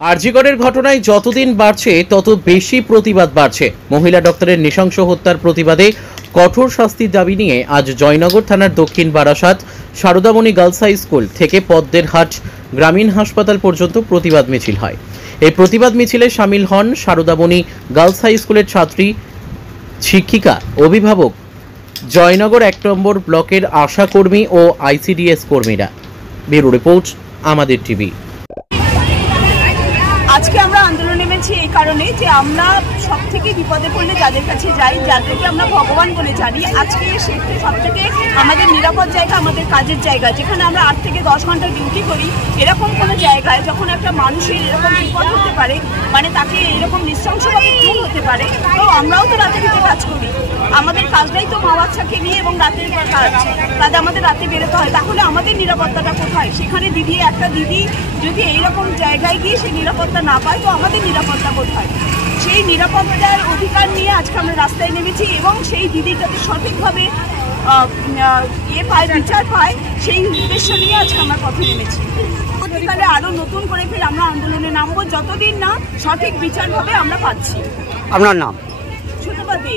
আরজিকরের ঘটনায় যতদিন বাড়ছে তত বেশি প্রতিবাদ বাড়ছে। মহিলা ডক্টরের নৃশংস হত্যার প্রতিবাদে কঠোর শাস্তির দাবি নিয়ে আজ জয়নগর থানার Dakshin Barasat Saradamani girls high school থেকে পদ্মেরহাট গ্রামীণ হাসপাতাল পর্যন্ত প্রতিবাদ মিছিল হয়। এই প্রতিবাদ মিছিলে সামিল হন সারদামণি গার্লস হাই স্কুলের ছাত্রী, শিক্ষিকা, অভিভাবক, জয়নগর 1 নম্বর ব্লকের আশাকর্মী ও আইসিডিএস কর্মীরা। ব্যুরো রিপোর্ট, আমাদের টিভি। আজকে আমরা আন্দোলনে নেমেছি এই কারণে যে আমরা সব থেকে বিপদে পড়লে যাদের কাছে যাই, যাদেরকে আমরা ভগবান বলে জানি, আজকে সেটা সব থেকে আমাদের নিরাপদ জায়গা, আমাদের কাজের জায়গা, যেখানে আমরা 8 থেকে 10 ঘন্টা ডিউটি করি। এরকম কোনো জায়গায় যখন একটা মানুষের এরকম বিপদ হতে পারে, মানে তাকে এরকম নৃশংসভাবে খুন হতে পারে, তো আমরাও তো রাতে ভিতরে কাজ করি। আমাদের কাজটাই তো মা বাচ্চাকে নিয়ে এবং রাতের পর কাজ, তাদের আমাদের রাতে বেরোতে হয়। তাহলে আমাদের নিরাপত্তাটা কোথায়? সেখানে একটা দিদি যদি এইরকম জায়গায় গিয়ে সেই নিরাপত্তা না পায়, তো আমাদের নিরাপত্তা কোথায়? সেই নিরাপত্তার অধিকার নিয়ে আজকে আমরা রাস্তায় নেমেছি এবং সেই দিদি যাতে সঠিকভাবে বিচার পায়, সেই উদ্দেশ্য নিয়ে আজকে আমরা পথে নেমেছি। পরবর্তীকালে আরো নতুন করে ফের আমরা আন্দোলনে নামবো, যতদিন না সঠিক বিচার হবে আমরা পাচ্ছি। আপনার নাম? ছোটবাদী।